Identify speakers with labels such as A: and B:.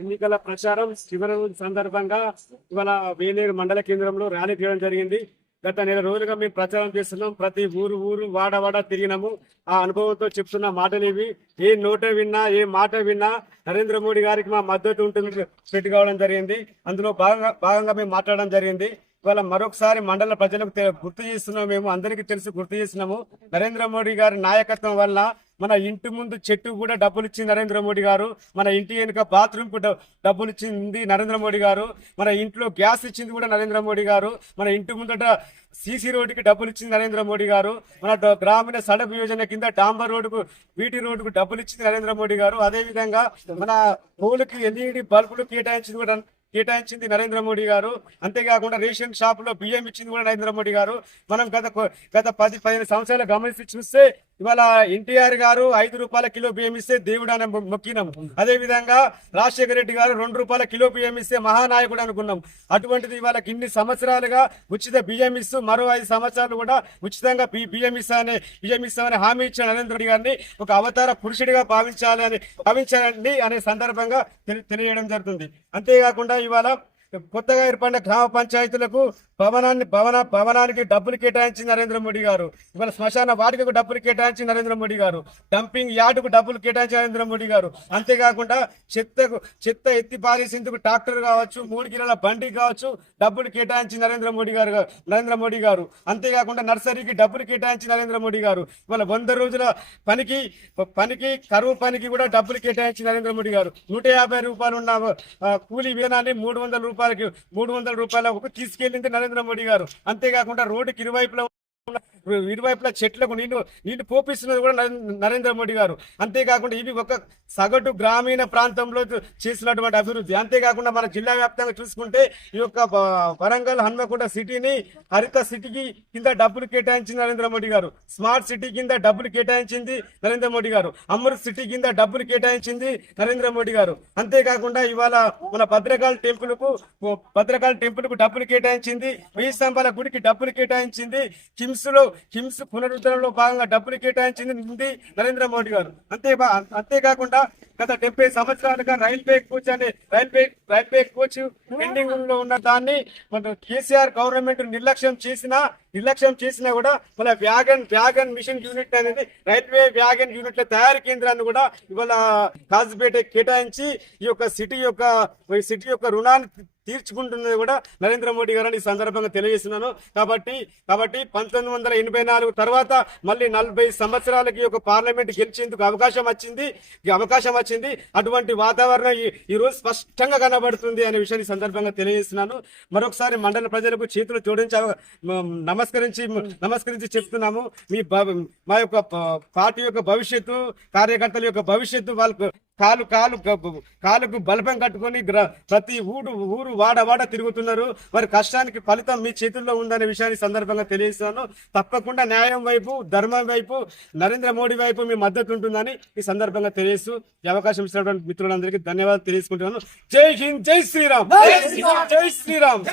A: ఎన్నికల ప్రచారం చివరి సందర్భంగా ఇవాళ వేలేరు మండల కేంద్రంలో ర్యాలీ తీయడం జరిగింది. గత నెల రోజులుగా మేము ప్రచారం చేస్తున్నాం. ప్రతి ఊరు ఊరు వాడ వాడ తిరిగినాము. ఆ అనుభవంతో చెప్తున్న మాటలు ఇవి ఏ నోట విన్నా ఏ మాట విన్నా నరేంద్ర మోడీ గారికి మా మద్దతు ఉంటుంది. పెట్టుకోవడం జరిగింది. అందులో భాగంగా భాగంగా మేము మాట్లాడడం జరిగింది. ఇవాళ మరొకసారి మండల ప్రజలకు గుర్తు చేస్తున్నాం మేము అందరికీ తెలుసు గుర్తు చేస్తున్నాము. నరేంద్ర మోడీ గారి నాయకత్వం వల్ల మన ఇంటి ముందు చెట్టు కూడా డబ్బులు ఇచ్చింది నరేంద్ర మోడీ గారు. మన ఇంటి వెనుక బాత్రూమ్కు డబ్బులు ఇచ్చింది నరేంద్ర మోడీ గారు. మన ఇంట్లో గ్యాస్ ఇచ్చింది కూడా నరేంద్ర మోడీ గారు. మన ఇంటి ముందట సీసీ రోడ్డుకి డబ్బులు ఇచ్చింది నరేంద్ర మోడీ గారు. మన గ్రామీణ సడక్ యోజన కింద డాంబర్ రోడ్డుకు వీటి రోడ్డుకు డబ్బులు ఇచ్చింది నరేంద్ర మోడీ గారు. అదేవిధంగా మన పూలకి ఎల్ఈడి బల్బులు కేటాయించింది కూడా కేటాయించింది నరేంద్ర మోడీ గారు. అంతేకాకుండా రేషన్ షాప్లో బియ్యం ఇచ్చింది కూడా నరేంద్ర మోడీ గారు. మనం గత గత పది పదిహేను సంవత్సరాలు గమనించి చూస్తే ఇవాళ ఎన్టీఆర్ గారు ఐదు రూపాయల కిలో బియ్యం ఇస్తే దేవుడు అని మొక్కినాం అదే విధంగా రాజశేఖర రెడ్డి గారు రెండు రూపాయల కిలో బియ్యం ఇస్తే మహానాయకుడు అనుకున్నాం అటువంటిది ఇవాళ ఇన్ని సంవత్సరాలుగా ఉచిత బియ్యం ఇస్తూ మరో ఐదు సంవత్సరాలు కూడా ఉచితంగా బి- బియ్యం ఇస్తామని బియ్యం ఇస్తామని హామీ ఇచ్చిన నరేంద్ర రెడ్డి గారిని ఒక అవతార పురుషుడిగా భావించాలని భావించాలండి అనే సందర్భంగా తెలియ తెలియజేయడం జరుగుతుంది. అంతేకాకుండా ఇవాళ కొత్తగా ఏర్పడిన గ్రామ పంచాయతీలకు భవనాన్ని భవన భవనానికి డబ్బులు కేటాయించి నరేంద్ర మోడీ గారు. ఇవాళ శ్మశాన వాటికకు డబ్బులు కేటాయించి నరేంద్ర మోడీ గారు. డంపింగ్ యార్డుకు డబ్బులు కేటాయించి నరేంద్ర మోడీ గారు. అంతేకాకుండా చెత్తకు చెత్త ఎత్తి పారేసేందుకు ట్రాక్టర్ కావచ్చు మూడు కిలోల బండి కావచ్చు డబ్బులు కేటాయించి నరేంద్ర మోడీ గారు నరేంద్ర మోడీ గారు. అంతేకాకుండా నర్సరీకి డబ్బులు కేటాయించి నరేంద్ర మోడీ గారు. ఇవాళ వంద రోజుల పనికి పనికి కరువు పనికి కూడా డబ్బులు కేటాయించి నరేంద్ర మోడీ గారు. నూట యాభై రూపాయలు ఉన్న కూలీ వేతనాన్ని మూడు వందల రూపాయలకి మూడు వందల రూపాయలకు తీసుకెళ్ళింది నరేంద్ర మోడీ గారు. అంతేకాకుండా రోడ్డుకి ఇరువైపులా ఇరువైపులా చెట్లకు నీళ్ళు నీళ్ళు పోపిస్తున్నది కూడా నరేంద్ర- మోడీ గారు. అంతేకాకుండా ఇది ఒక సగటు గ్రామీణ ప్రాంతంలో చేసినటువంటి అభివృద్ధి. అంతేకాకుండా మన జిల్లా వ్యాప్తంగా చూసుకుంటే ఈ యొక్క వరంగల్ హన్మకొండ సిటీని హరిత సిటీకి కింద డబ్బులు కేటాయించింది నరేంద్ర మోడీ గారు. స్మార్ట్ సిటీ కింద డబ్బులు కేటాయించింది నరేంద్ర మోడీ గారు. అమృత్ సిటీ కింద డబ్బులు కేటాయించింది నరేంద్ర మోడీ గారు. అంతేకాకుండా ఇవాళ మన భద్రకాళి టెంపుల్కు భద్రకాళి టెంపుల్కు డబ్బులు కేటాయించింది. వెయ్యి స్తంభాల గుడికి డబ్బులు కేటాయించింది. కిమ్స్ లో కిమ్స్ పునరుద్ధరణలో భాగంగా డబ్బులు కేటాయించింది ఉంది నరేంద్ర మోడీ గారు. అంతే అంతేకాకుండా గత డెబ్బై సంవత్సరాలుగా రైల్వే కూర్చొని రైల్వే కోచ్ పెండింగ్లో ఉన్న దాన్ని మన కేసీఆర్ గవర్నమెంట్ నిర్లక్ష్యం చేసినా నిర్లక్ష్యం చేసినా కూడా మన వ్యాగన్ వ్యాగన్ మిషన్ యూనిట్ అనేది రైల్వే వ్యాగన్ యూనిట్ల తయారీ కేంద్రాన్ని కూడా ఇవాళ కాజుపేట కేటాయించి ఈ యొక్క సిటీ యొక్క సిటీ యొక్క రుణాన్ని తీర్చుకుంటున్నది కూడా నరేంద్ర మోడీ గారని ఈ సందర్భంగా తెలియజేస్తున్నాను. కాబట్టి కాబట్టి పంతొమ్మిది వందల ఎనభై నాలుగు తర్వాత మళ్ళీ నలభై సంవత్సరాలకి ఒక పార్లమెంట్ గెలిచేందుకు అవకాశం వచ్చింది. అవకాశం వచ్చింది. అటువంటి వాతావరణం ఈ- ఈ రోజు స్పష్టంగా కనబడుతుంది అనే విషయాన్ని సందర్భంగా తెలియజేస్తున్నాను. మరొకసారి మండల ప్రజలకు చేతులు జోడించి నమస్కరించి నమస్కరించి చెప్తున్నాము. మీ మా యొక్క పార్టీ యొక్క భవిష్యత్తు కార్యకర్తల యొక్క భవిష్యత్తు వాళ్ళకు కాలు కాలు కాలుకు బలపం కట్టుకొని ప్రతి ఊరు ఊరు వాడ వాడ తిరుగుతున్నారు. వారి కష్టానికి ఫలితం మీ చేతుల్లో ఉందనే విషయాన్ని సందర్భంగా తెలియజేస్తున్నాను తప్పకుండా న్యాయం వైపు ధర్మం వైపు నరేంద్ర మోడీ వైపు మీ మద్దతు ఉంటుందని ఈ సందర్భంగా తెలియజేస్తూ ఈ అవకాశం ఇచ్చినటువంటి మిత్రులందరికీ ధన్యవాదాలు తెలియజేసుకుంటున్నాను. జై హింద్ జై శ్రీరామ్. జై శ్రీరామ్.